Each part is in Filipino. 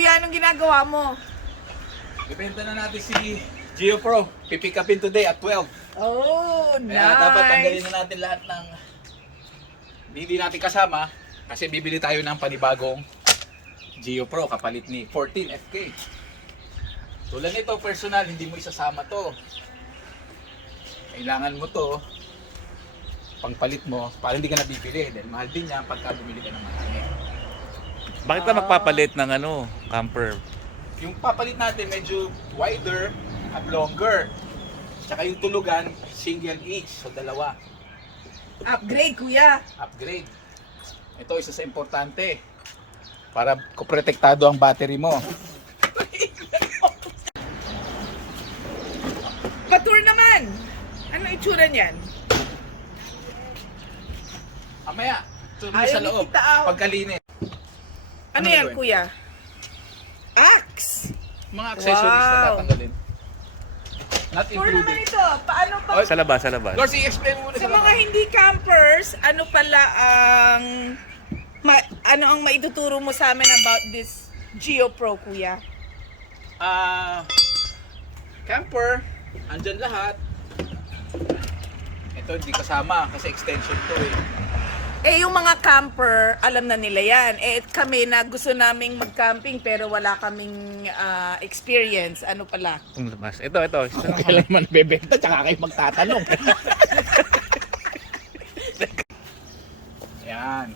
kuya, anong ginagawa mo? Ibenta na natin si GeoPro. Pipick upin today at 12. Oh, nice. Kaya dapat tanggalin na natin lahat ng hindi natin kasama kasi bibili tayo ng panibagong GeoPro kapalit ni 14 FK. Tulad nito, personal, hindi mo isasama to. Kailangan mo to pangpalit mo para hindi ka nabibili dahil mahal din yan pagka bumili ka ng marami. Bakit ka magpapalit ng ano, camper? Yung papalit natin medyo wider at longer. Tsaka yung tulugan, single each, so dalawa. Upgrade, kuya. Upgrade. Ito isa sa importante para protektado ang battery mo. Patur naman. Ano itsura niyan? Amaya, tuloy Ayaw sa ni loob. Tita Au. Pagkalinis. Ano Ano yan, gagawin? kuya? Axe. Mga accessories na Wow. tatanggalin. Not Tour naman included. ito. Paano pa? Sa labas, sa labas. Lord, i-explain mo muna Sa mga hindi campers, ano pala ang ano ang maituturo mo sa amin about this GeoPro, kuya? Camper, andyan lahat. Ito hindi kasama kasi extension to eh. Eh, yung mga camper, alam na nila yan. Eh, kami na gusto naming mag-camping pero wala kaming experience. Ano pala? Itong labas. Ito. Kailan man bebenta, tsaka kayo magtatanong. Yan.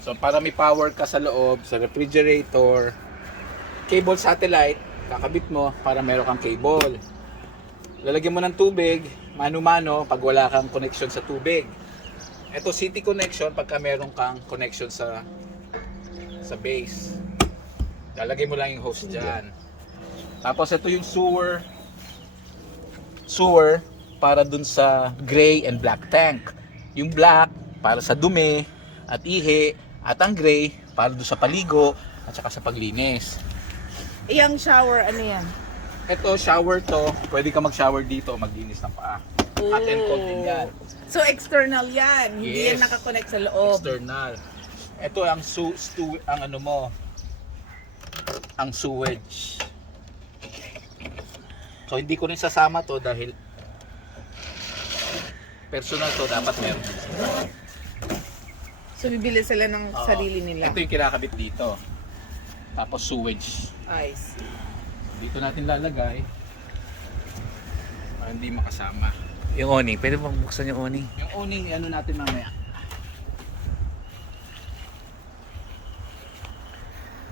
So para may power ka sa loob, sa refrigerator, cable satellite, kakabit mo para meron kang cable. Lalagyan mo ng tubig, mano-mano pag wala kang connection sa tubig. Ito city connection pagka meron kang connection sa base. Lalagay mo lang yung hose dyan. Tapos ito yung sewer para dun sa gray and black tank. Yung black para sa dumi at ihi, at ang gray para dun sa paligo at saka sa paglinis. Yung shower, ano yan? Ito shower to, pwede ka mag-shower dito o maglinis ng paa. Hot and cold din yan. So, external yan. Hindi yan Yes. nakakonect sa loob. External. Ito ang ang ano mo, ang sewage. So hindi ko rin sasama to dahil personal to, dapat meron. So, bibili sila ng Oo. sarili nila. Ito yung kinakabit dito. Tapos sewage. I see. Dito natin lalagay para hindi makasama. Yung awning. Pwede bang buksan yung awning? Yung owning, ano natin mamaya.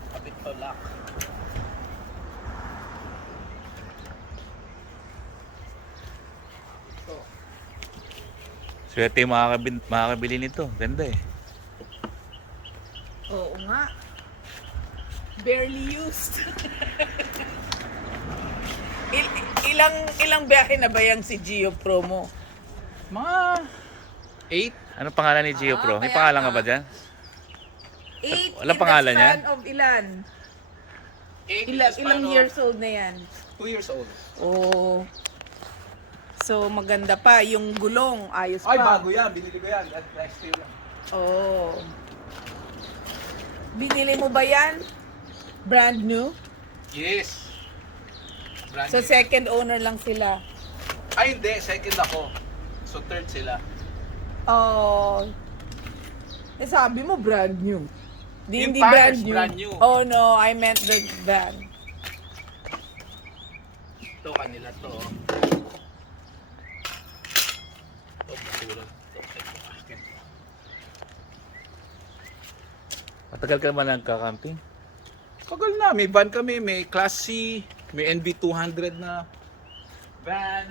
Kapit to lock. Ito. Swerte yung makakabili nito. Ganda eh. Oo nga. Barely used. ilang biyahe na ba yan si GeoPro mo? Mga 8. Ano pangalan ni GeoPro? May kaya pangalan nga. ka ba dyan? 8 Walang pangalan yan? of ilan? 8 Ilang years old na yan? 2 years old. Oh. So maganda pa yung gulong, ayos pa. Ay, bago yan. Binili ko yan. Last year lang. Oh. Binili mo ba yan? Brand new? Yes. Brand So new. second owner lang sila. Ay, hindi. Second ako. So, third sila. Oh. Eh sabi mo brand new. Yung Hindi tires, brand new. brand new. Oh no, I meant the van. Ito, kanila to. Ito, basura. Ito, akin. Matagal ka naman nagka-camping? Kagal na. May van kami. May Class C. May NV200 na van.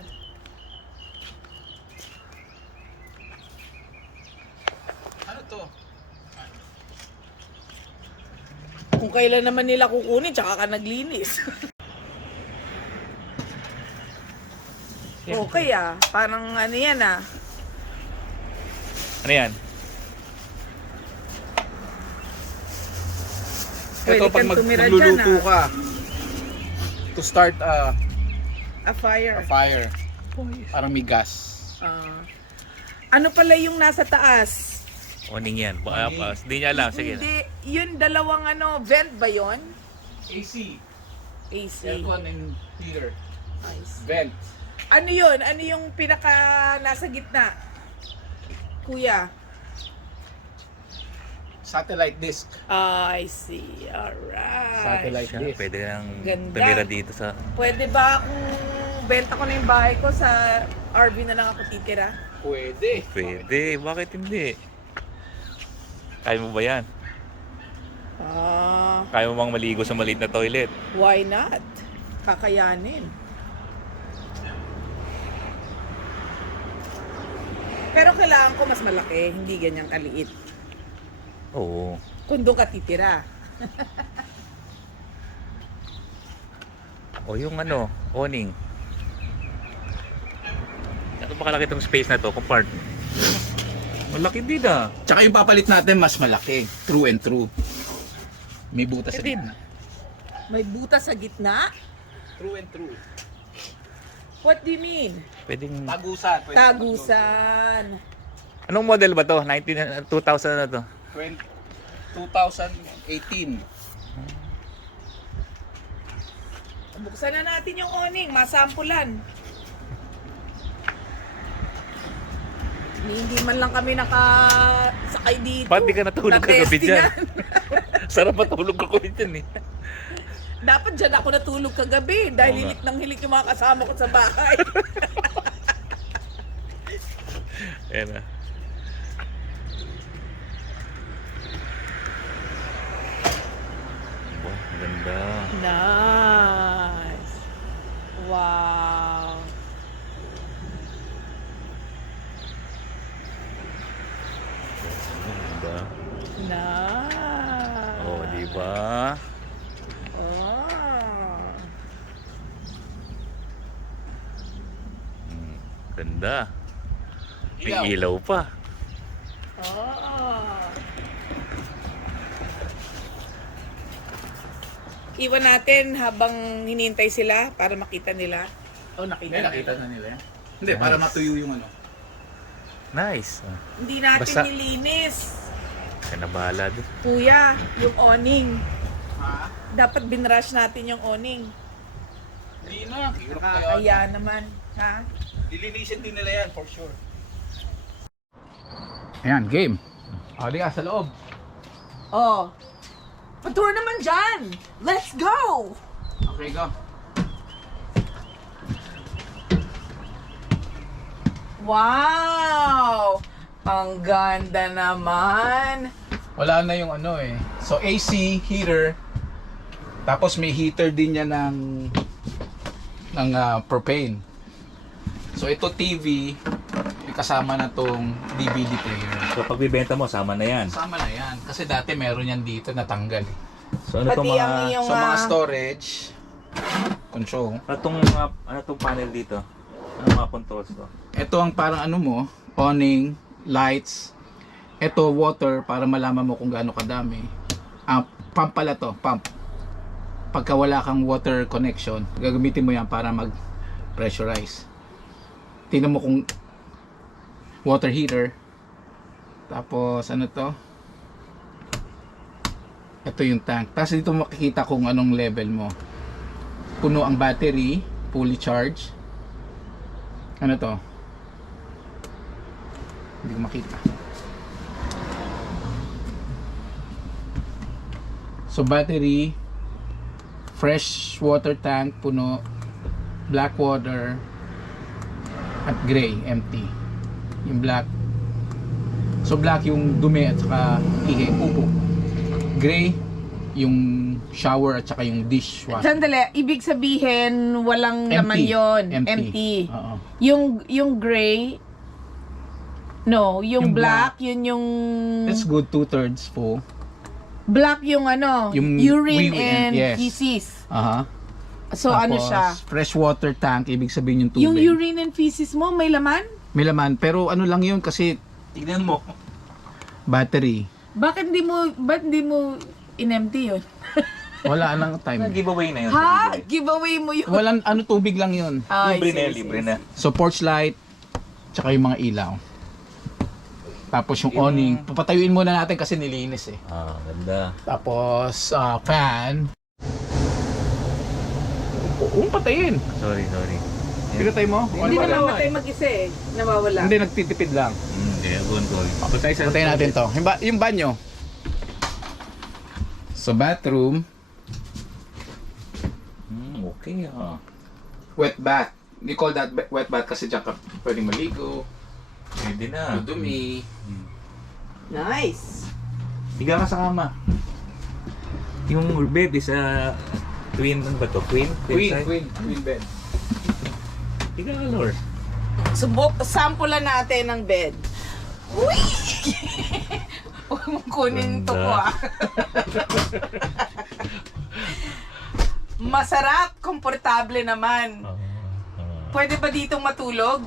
Ano to? Kung kailan naman nila kukunin, tsaka ka naglinis. Okay parang ano yan Ano yan? Pwede Ito, pag kang tumira magluluto dyan, ka, to start A a fire. fire, parang may gas. Ano pala yung nasa taas? Awning yan. Awning. Hindi niya alam. Sige na. Hindi, yun dalawang vent ba yun? AC. AC. Aircon and heater. Nice. Vent. Ano yun? Ano yung pinaka nasa gitna? Kuya? Satellite disc. I see. Alright. Satellite Siya, disc. pwede nang Ganda. tumira dito sa... Pwede ba kung benta ko na yung bahay ko sa RV na lang ako titira? Pwede. Pwede, bakit hindi? Kaya mo ba yan? Ah, Kaya mo bang maligo sa maliit na toilet? why not? Kakayanin. Pero kailangan ko mas malaki, hindi ganyang kaliit. Oo. Kung doon ka titira. O yung ano, awning. Ano ba kalaki itong space na to? Compart. Malaki din ah. Tsaka yung papalit natin mas malaki. True and true. May butas sa Eh, gitna. May butas sa gitna? True and true. What do you mean? Pwedeng... Tagusan. Pwede Tagusan. Anong model ba to? 2000 na to? 2018. Buksan na natin yung awning, masampulan. Hindi man lang kami nakasakay dito. Ba't di ka natulog kagabi dyan? Na-testingan. Sarap matulog ako dyan eh. Dapat dyan ako natulog kagabi dahil Oo nga. hilik ng hilik yung mga kasama ko sa bahay. Ayan na. Wow, ganda. Nice. Wow. Ganda. Nice. Oh, di ba? Oh. Ganda. May Ilaw. ilaw pa. Oh. Iwan natin habang hinintay sila para makita nila. Oh, nakita Hindi, nakita na nila yan. Hindi, para Nice. matuyo yung ano. Nice. Hindi natin Basta- nilinis. Kaya nabahala doon. Kuya, yung awning. Ha? Dapat binrush natin yung awning. Hindi na. Hirap na yan. Kaya naman. Ha? Lilinisin din nila yan for sure. Ayan, game. Ali ka sa loob. Oh. Patour naman dyan. Let's go! Okay, go. Wow! Ang ganda naman. Wala na yung ano eh. So AC, heater. Tapos may heater din yan ng propane. So ito TV, may kasama na tong DVD player. So pag bibenta mo, sama na yan. Kasama na yan. Kasi dati meron yan dito natanggal eh. So ano Pati itong mga... ang iyong... So mga storage, control. Ano itong panel dito? Ano mga controls to? Ito ang parang ano mo, awning, lights. Ito water para malaman mo kung gaano kadami. Pump pala to, pump. Pagka wala kang water connection, gagamitin mo yan para mag-pressurize. Tingnan mo kung water heater. Tapos ano to? Ito yung tank. Tapos dito makikita kung anong level mo. Puno ang battery, fully charged. Ano to? Hindi ko makita. So battery, fresh water tank, puno, black water, at gray, empty. Yung black. So black yung dumi at saka ihi, upo. Gray, yung shower at saka yung dishwasher. Sandali, ibig sabihin walang laman yon, empty. Oo. Yung gray, no, yung Yung black, yun yung That's good, 2/3 full. black yung ano, Yung urine wee-wee, and yes. feces. Aha. So ano Tapos, siya? fresh water tank, ibig sabihin yung tubig. Yung urine and feces mo may laman? May laman, pero ano lang yun kasi Tignan mo. battery. Ba't hindi mo in-empty yun? Wala nang time. Giveaway na yun. Ha? Giveaway mo yun? Walang ano, tubig lang yun. Ay, Libre na sige, yun, libre sige. na. So porch light, tsaka yung mga ilaw. Tapos yung awning, papatayuin muna natin kasi nilinis eh. Ah, ganda. Tapos fan. Huwag patayin. Sorry. Pinatay mo? Hindi Ano ba? naman matay mag-isa eh. Nawawala. Hindi, nagtitipid lang. Hindi, buwan ko. Patayin natin to. Yung banyo. So, bathroom. Okay Wet bath. We call that wet bath kasi dyan ka pwedeng maligo. Pwede na. Dumi. Nice. Higa ka sa kama. Yung bed is twin, ano ba to? Queen size? Queen bed. Higa ka, Lord. Sample natin ng bed. Uy! Huwag mong kunin to ko ah. Masarap, komportable naman. Pwede ba ditong matulog?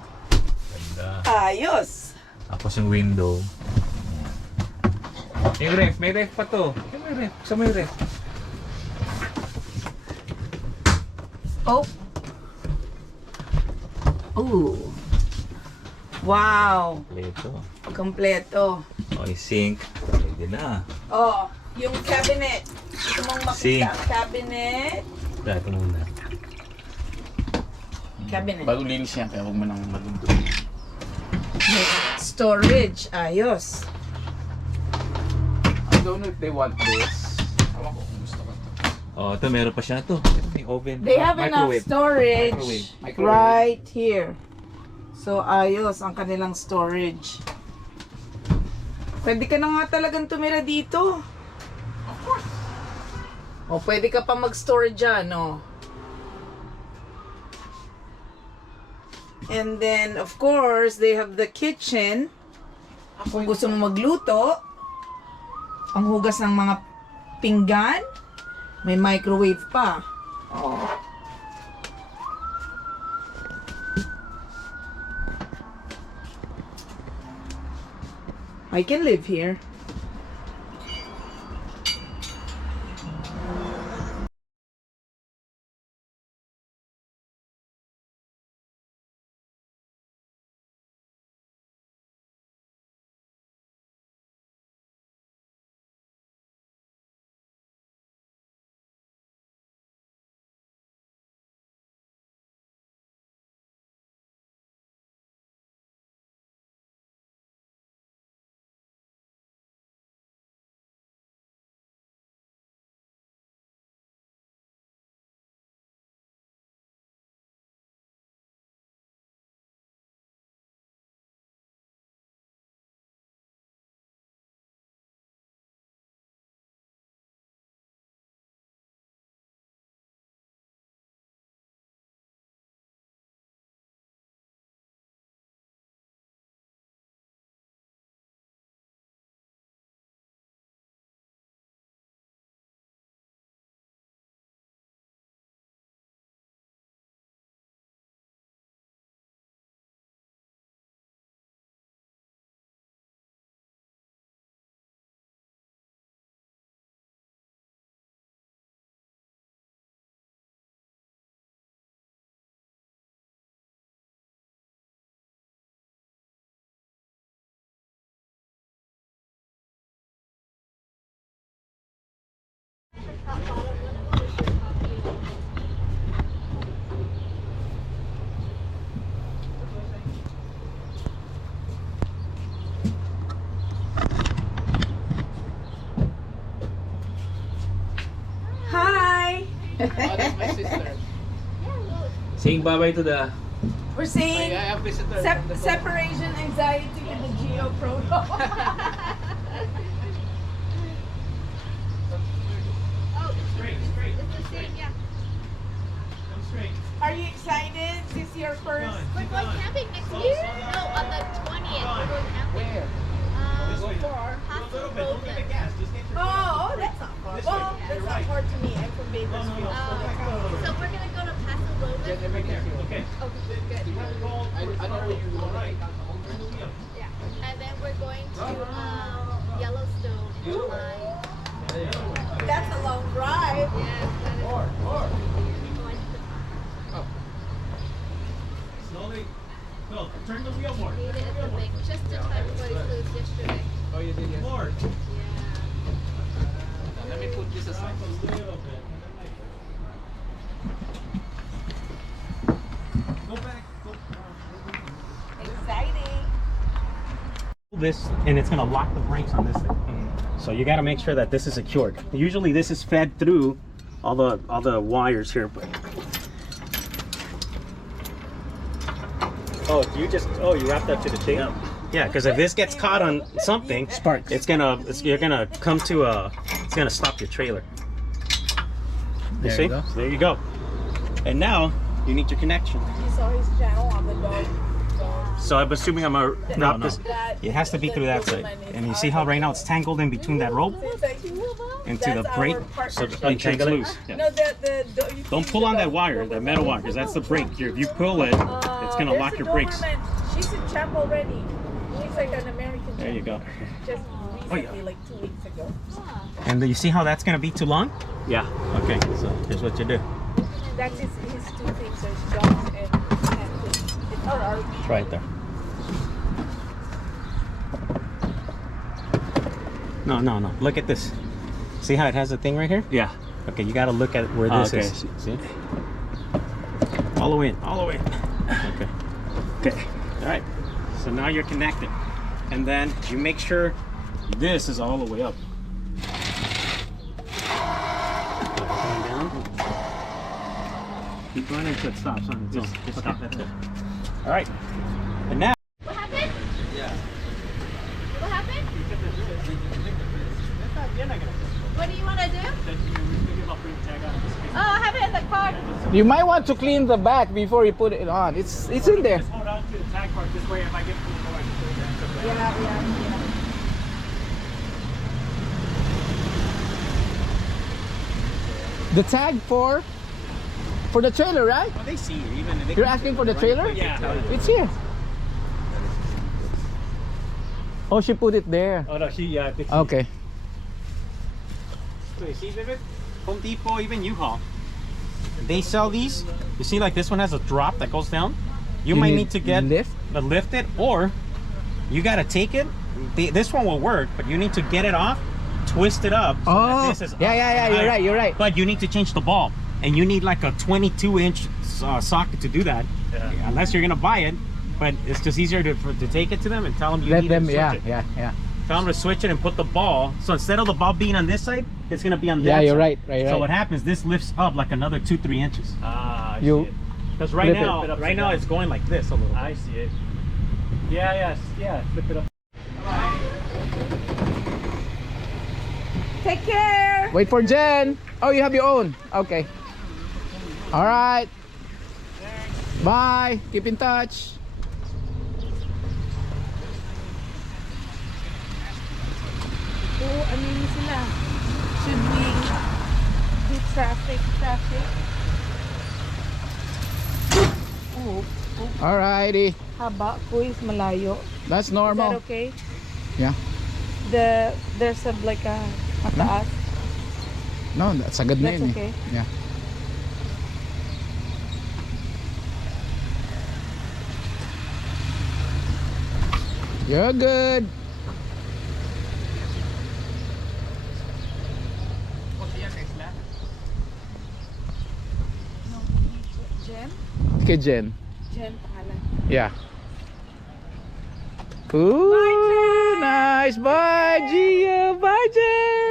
Ganda. Ayos. Tapos yung window. Yung ref, may ref pa to. May ref, sa may ref. Oh. Ooh. Wow. Ito. Kompleto. Okay, sink. Pwede na. Oh, yung cabinet. Gusto mong makita Sink. ang cabinet? Ito muna. Cabinet. Bagong linis yan, kaya huwag mo nang madumdum. Storage. Ayos. I don't know if they want this. Ewan ko kung gusto ko ito. Oh, ito meron pa siya to. Ito may oven. They have enough Microwave. storage Microwave. right here. So, ayos ang kanilang storage. Pwede ka na nga talagang tumira dito. Of course. O, pwede ka pa mag-store dyan, no? And then, of course, they have the kitchen. Kung gusto mo magluto, panghugas ng mga pinggan, may microwave pa. Oh. I can live here. Hi! Oh, that's my sister. Saying bye-bye to the... We're saying I have visitor. separation anxiety with the Geo Proto. Are you excited? This is your first? We're going camping next year? No, on the 20th. We're going camping. Where? Paso Robles. Oh, that's not far. Well, that's not far to me. I'm from Bakersfield. So we're going to go to Paso Robles. Okay. Okay, good. I know where you are. Yeah. And then we're going to Yellowstone in July. That's a long drive. Yes, that is going to Slowly. No, turn the wheel more. need it at the bank just in time for his lose yesterday. Oh, you did, yes. More. Yeah. Let me put this aside. Up a little bit. this and it's gonna lock the brakes on this thing. So you got to make sure that this is secured. Usually this is fed through all the wires here, but you wrapped that to the chain. Yeah, because if this gets caught on something, Sparks. you're gonna come to it's gonna stop your trailer. You see? So there you go. And now you need your connection. You saw his channel on the dog. So I'm assuming I'm gonna wrap this. It has to be through that side. And you see how right now it's tangled in between that rope into the brake, so the brake is loose. Yeah. No, Don't pull on that wire, that metal wire, because that's the brake. If you pull it, it's gonna lock your brakes. She's a champ already. She's like an American. There you go. Just recently, like 2 weeks ago. And you see how that's gonna be too long? Yeah. Okay. So here's what you do. That's his two things. So it's dogs and things. It's our It's right there. No. Look at this. See how it has a thing right here? Yeah. Okay, you gotta look at where this is. See? All the way in. Okay. Okay. All right. So now you're connected. And then you make sure this is all the way up. Going down. Keep going until it stops. Just stop that there. All right. And now. What happened? What happened? What do you want to do? Oh, I have it in the car. You might want to clean the back before you put it on. It's in there. Just hold on to the tag part this way if I get pulled over. Yeah. The tag for the trailer, right? Oh, they see you. Even if they You're asking for the trailer? Yeah. It's here. Oh, she put it there. Oh no, I think Okay. See, Vivid? Home Depot, even U-Haul. They sell these. You see, like this one has a drop that goes down. You might need to get lift it, or you gotta take it. This one will work, but you need to get it off, twist it up. So that this is yeah. You're right. But you need to change the bulb, and you need like a 22-inch socket to do that. Yeah. Unless you're gonna buy it, but it's just easier to take it to them and tell them you need to switch it. Yeah. Tell them to switch it and put the ball. So instead of the ball being on this side, it's gonna be on that Yeah, you're side. right. So what happens? This lifts up like another 2-3 inches. Ah, because right now it's going like this a little. I see it. Yeah. Flip it up. Take care. Wait for Jen. Oh, you have your own. Okay. All right. Bye. Keep in touch. Ano yun sila? Should we do traffic? Alrighty. Haba po is malayo. That's Is normal. that okay? Yeah. There's like a mataas. No, that's agad na That's yun okay. Yeah. You're good. Jen? Okay, Jen. Jen pangalan. Yeah. Ooh, nice. Bye, Gia. Bye, Jen.